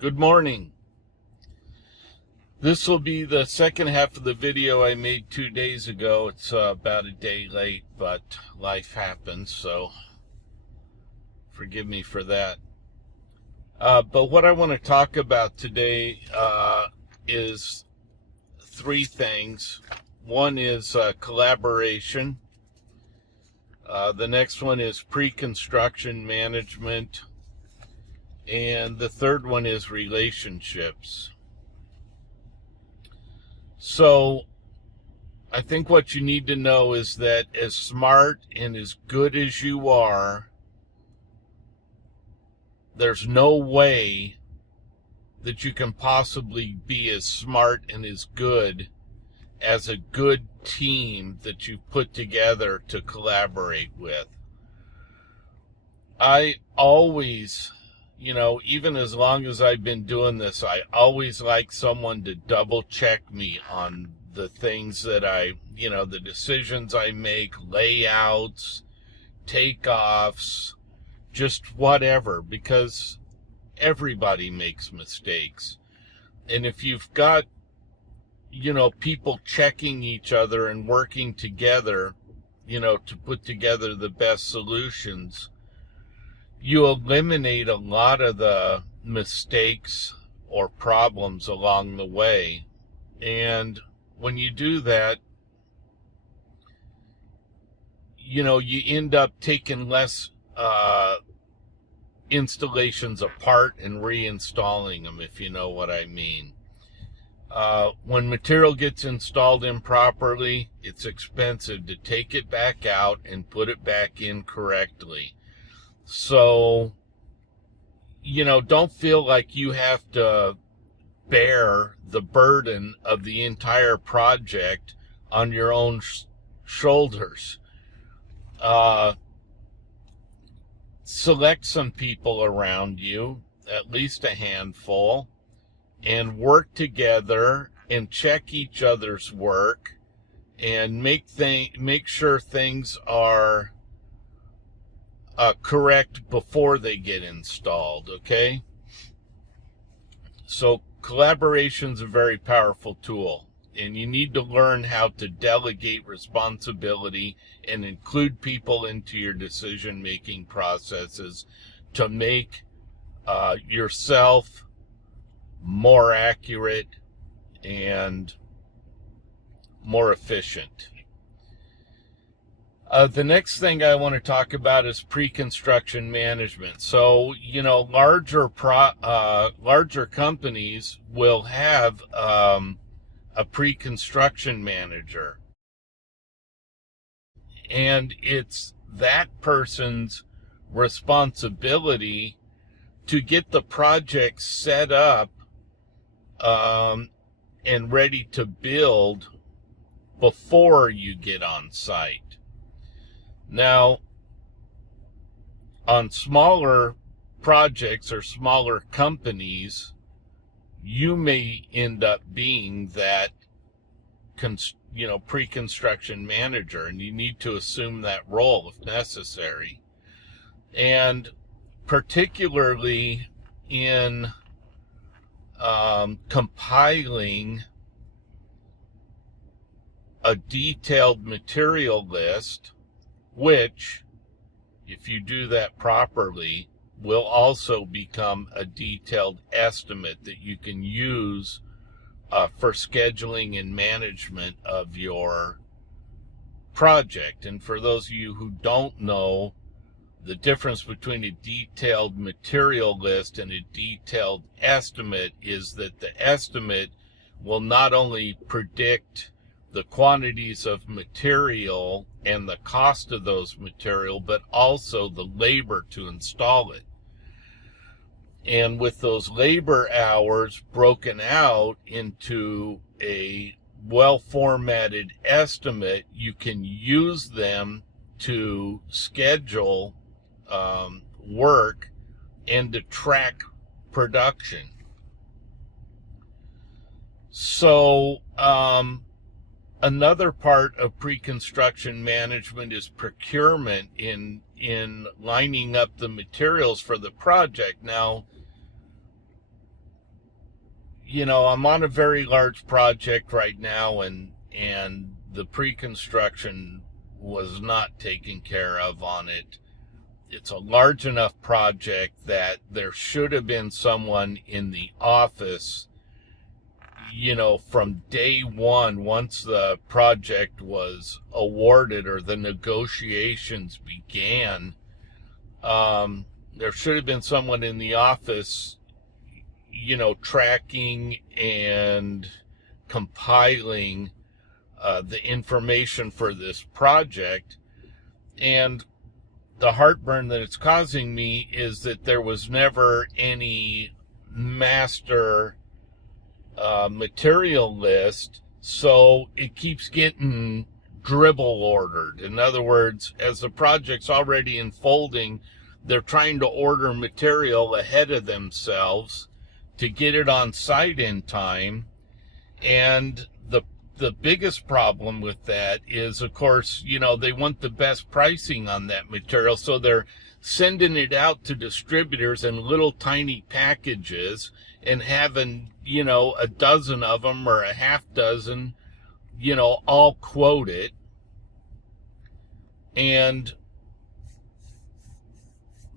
Good morning. This will be the second half of the video I made 2 days ago. It's about a day late, but life happens, so forgive me for that. But what I want to talk about today is three things. One is collaboration. The next one is pre-construction management. And the third one is relationships. So I think what you need to know is that as smart and as good as you are, there's no way that you can possibly be as smart and as good as a good team that you've put together to collaborate with. I always, even as long as I've been doing this, I always like someone to double check me on the things that the decisions I make, layouts, takeoffs, just whatever, because everybody makes mistakes. And if you've got, people checking each other and working together, to put together the best solutions, you eliminate a lot of the mistakes or problems along the way. And when you do that, you end up taking less installations apart and reinstalling them, if you know what I mean. When material gets installed improperly, it's expensive to take it back out and put it back in correctly. So, don't feel like you have to bear the burden of the entire project on your own shoulders. Select some people around you, at least a handful, and work together and check each other's work and make sure things are correct before they get installed, okay? So collaboration's a very powerful tool, and you need to learn how to delegate responsibility and include people into your decision-making processes to make yourself more accurate and more efficient. The next thing I want to talk about is pre-construction management. So, larger companies will have a pre-construction manager. And it's that person's responsibility to get the project set up and ready to build before you get on site. Now, on smaller projects or smaller companies, you may end up being that, pre-construction manager, and you need to assume that role if necessary. And particularly in compiling a detailed material list, which, if you do that properly, will also become a detailed estimate that you can use for scheduling and management of your project. And for those of you who don't know, the difference between a detailed material list and a detailed estimate is that the estimate will not only predict the quantities of material and the cost of those material, but also the labor to install it. And with those labor hours broken out into a well-formatted estimate, you can use them to schedule work and to track production. So, another part of pre-construction management is procurement in lining up the materials for the project. Now, I'm on a very large project right now, and the pre-construction was not taken care of on it. It's a large enough project that there should have been someone in the office, from day one, once the project was awarded or the negotiations began. There should have been someone in the office, tracking and compiling the information for this project. And the heartburn that it's causing me is that there was never any master material list, so it keeps getting dribble ordered. In other words, as the project's already unfolding, they're trying to order material ahead of themselves to get it on site in time. And the biggest problem with that is, of course, they want the best pricing on that material, so they're sending it out to distributors in little tiny packages and having, a dozen of them or a half dozen, all quote it. And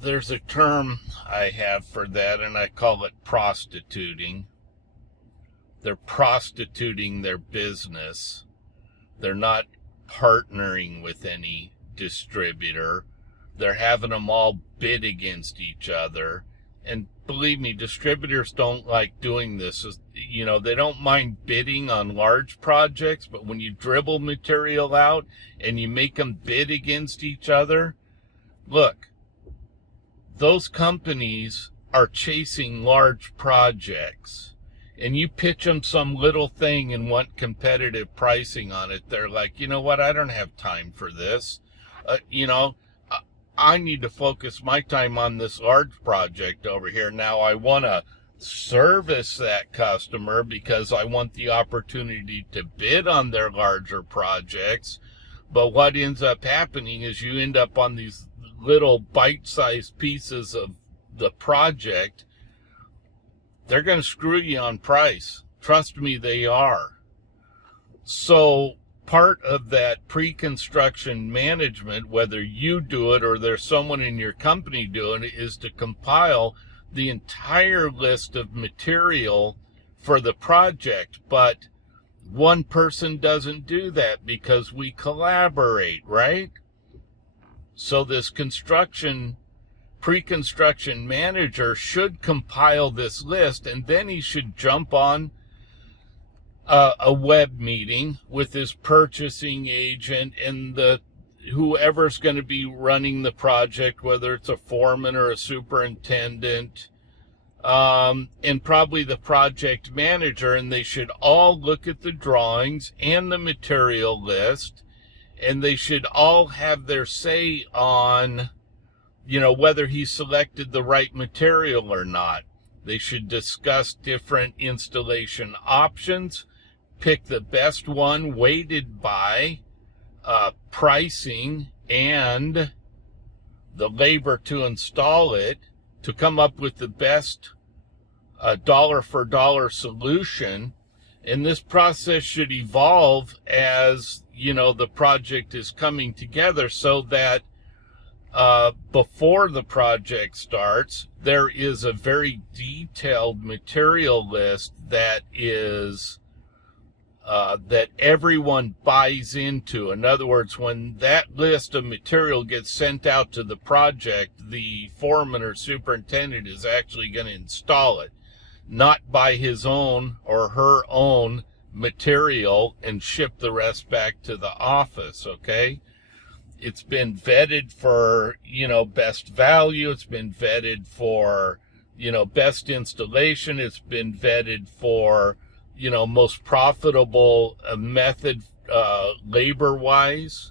there's a term I have for that, and I call it prostituting. They're prostituting their business. They're not partnering with any distributor. They're having them all bid against each other. And believe me, distributors don't like doing this. They don't mind bidding on large projects, but when you dribble material out and you make them bid against each other, look, those companies are chasing large projects. And you pitch them some little thing and want competitive pricing on it, they're like, you know what, I don't have time for this. I need to focus my time on this large project over here. Now, I want to service that customer because I want the opportunity to bid on their larger projects. But what ends up happening is you end up on these little bite-sized pieces of the project. They're going to screw you on price. Trust me, they are. So part of that pre-construction management, whether you do it or there's someone in your company doing it, is to compile the entire list of material for the project. But one person doesn't do that because we collaborate, right? So this pre-construction manager should compile this list, and then he should jump on a web meeting with his purchasing agent and whoever's going to be running the project, whether it's a foreman or a superintendent, and probably the project manager, and they should all look at the drawings and the material list, and they should all have their say on whether he selected the right material or not. They should discuss different installation options, pick the best one weighted by pricing and the labor to install it, to come up with the best dollar for dollar solution. And this process should evolve as, the project is coming together, so that before the project starts, there is a very detailed material list that is that everyone buys into. In other words, when that list of material gets sent out to the project, the foreman or superintendent is actually going to install it, not buy his own or her own material and ship the rest back to the office, okay? It's been vetted for, best value. It's been vetted for, best installation. It's been vetted for, most profitable method labor-wise.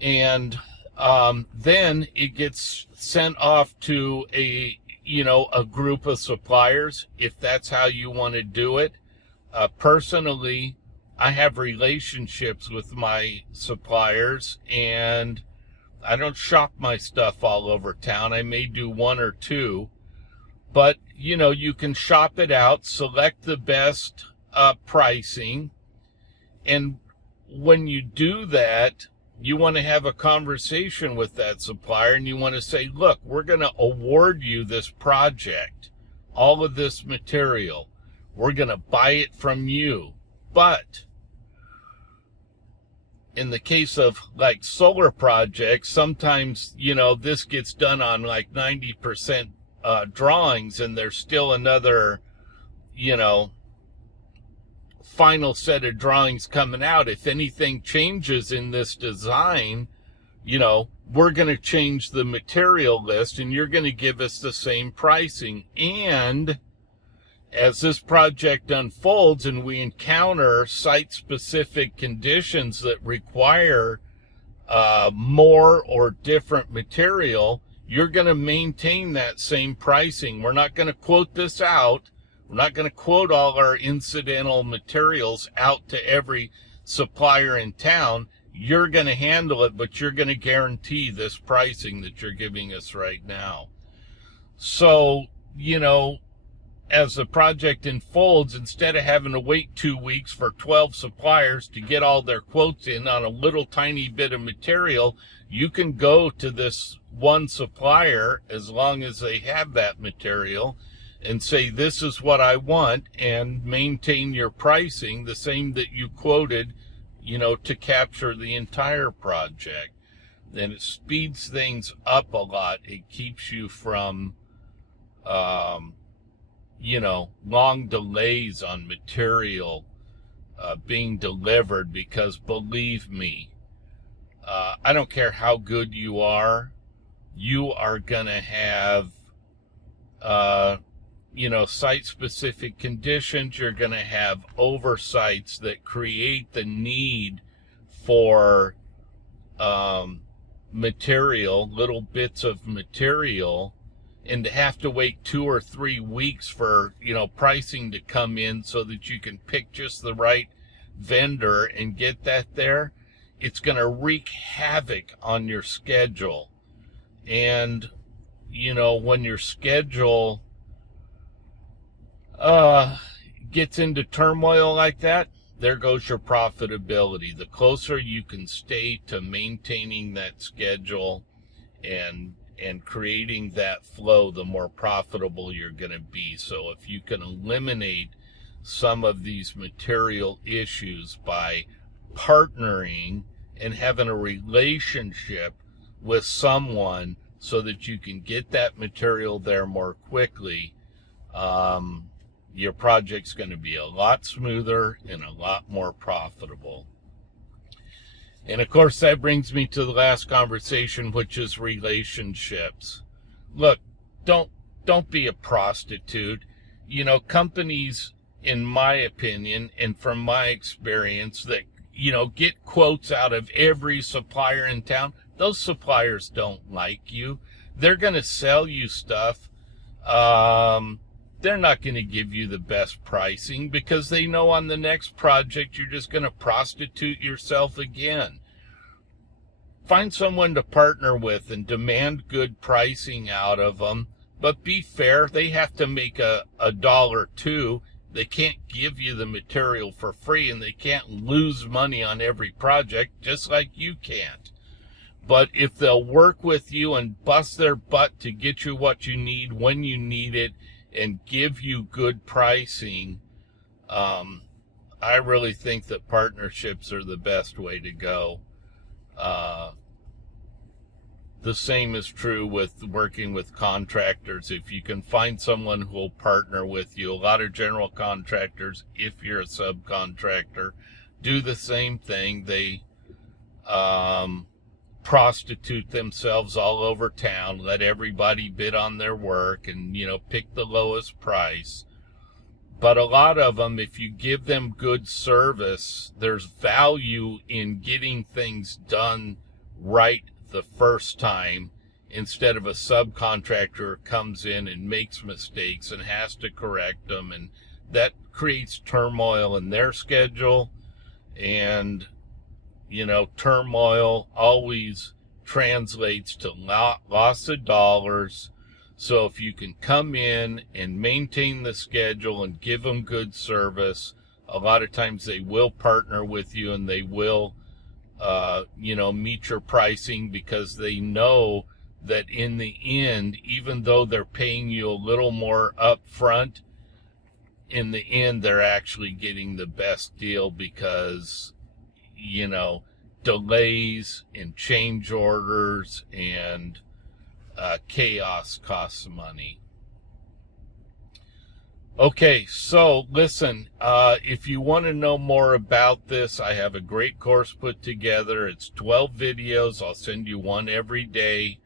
And then it gets sent off to a group of suppliers, if that's how you want to do it. Personally, I have relationships with my suppliers, and I don't shop my stuff all over town. I may do one or two, But, you can shop it out, select the best pricing. And when you do that, you want to have a conversation with that supplier, and you want to say, look, we're going to award you this project, all of this material. We're going to buy it from you. But in the case of like solar projects, sometimes, this gets done on like 90% drawings, and there's still another, final set of drawings coming out. If anything changes in this design, we're going to change the material list, and you're going to give us the same pricing. And as this project unfolds and we encounter site-specific conditions that require more or different material, you're going to maintain that same pricing. We're not going to quote this out. We're not going to quote all our incidental materials out to every supplier in town. You're going to handle it, but you're going to guarantee this pricing that you're giving us right now. So, as the project unfolds, instead of having to wait 2 weeks for 12 suppliers to get all their quotes in on a little tiny bit of material, you can go to this one supplier, as long as they have that material, and say, this is what I want, and maintain your pricing the same that you quoted, to capture the entire project. Then it speeds things up a lot. It keeps you from, long delays on material being delivered, because believe me, I don't care how good you are going to have, site-specific conditions. You're going to have oversights that create the need for material, little bits of material, and to have to wait 2 or 3 weeks for, pricing to come in so that you can pick just the right vendor and get that there. It's going to wreak havoc on your schedule. And, when your schedule gets into turmoil like that, there goes your profitability. The closer you can stay to maintaining that schedule and creating that flow, the more profitable you're going to be. So if you can eliminate some of these material issues by partnering and having a relationship with someone so that you can get that material there more quickly, your project's going to be a lot smoother and a lot more profitable. And of course, that brings me to the last conversation, which is relationships. Look, don't be a prostitute. Companies, in my opinion, and from my experience, that, get quotes out of every supplier in town, those suppliers don't like you. They're going to sell you stuff. They're not going to give you the best pricing, because they know on the next project you're just going to prostitute yourself again. Find someone to partner with and demand good pricing out of them, but be fair. They have to make a dollar too. They can't give you the material for free, and they can't lose money on every project, just like you can't. But if they'll work with you and bust their butt to get you what you need when you need it, and give you good pricing, I really think that partnerships are the best way to go. The same is true with working with contractors. If you can find someone who will partner with you, a lot of general contractors, if you're a subcontractor, do the same thing. They prostitute themselves all over town, let everybody bid on their work, and, pick the lowest price. But a lot of them, if you give them good service, there's value in getting things done right the first time, instead of a subcontractor who comes in and makes mistakes and has to correct them, and that creates turmoil in their schedule. And turmoil always translates to loss of dollars. So if you can come in and maintain the schedule and give them good service, a lot of times they will partner with you, and they will, meet your pricing, because they know that in the end, even though they're paying you a little more up front, in the end, they're actually getting the best deal, because, delays and change orders and chaos costs money. Okay, so listen, if you want to know more about this, I have a great course put together. It's 12 videos. I'll send you one every day.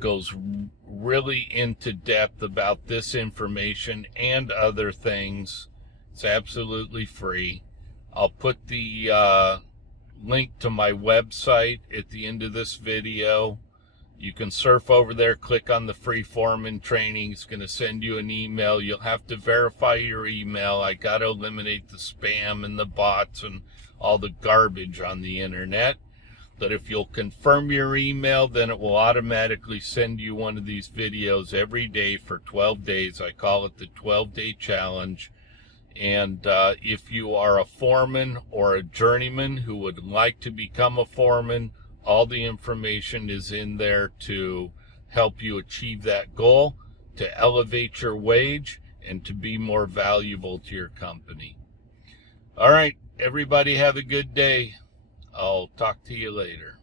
Goes really into depth about this information and other things. It's absolutely free. I'll put the link to my website at the end of this video. You can surf over there, click on the free foreman training. It's going to send you an email. You'll have to verify your email. I got to eliminate the spam and the bots and all the garbage on the internet. But if you'll confirm your email, then it will automatically send you one of these videos every day for 12 days. I call it the 12-day challenge. And if you are a foreman or a journeyman who would like to become a foreman, all the information is in there to help you achieve that goal, to elevate your wage, and to be more valuable to your company. All right, everybody have a good day. I'll talk to you later.